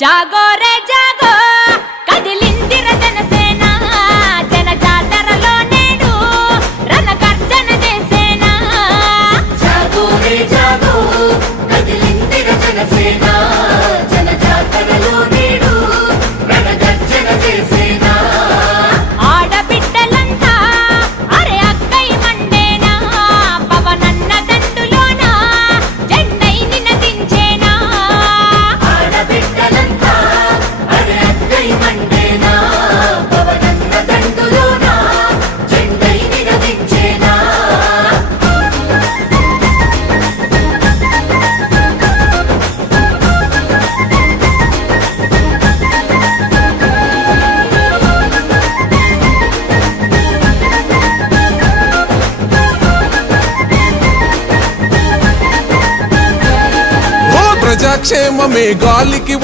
జాగో రే జాగో కదిలిందిర జనసేన జన జాతరలో నేడు రణగర్జన చేసేనా జాగో రే జాగో కదిలిందిర జనసేన జన జాతరలో నేడు రణగర్జన చేసేనా ఆడబిడ్డలంతా అరే అక్కై మండేనా పవనన్న దండులోన జెండై నినదించేనా ఆడబిడ్డలంతా అరే అక్కై మండేనా పవనన్న దండులోన జెండై నినదించేనా ప్రజాక్షేమమే గాలికి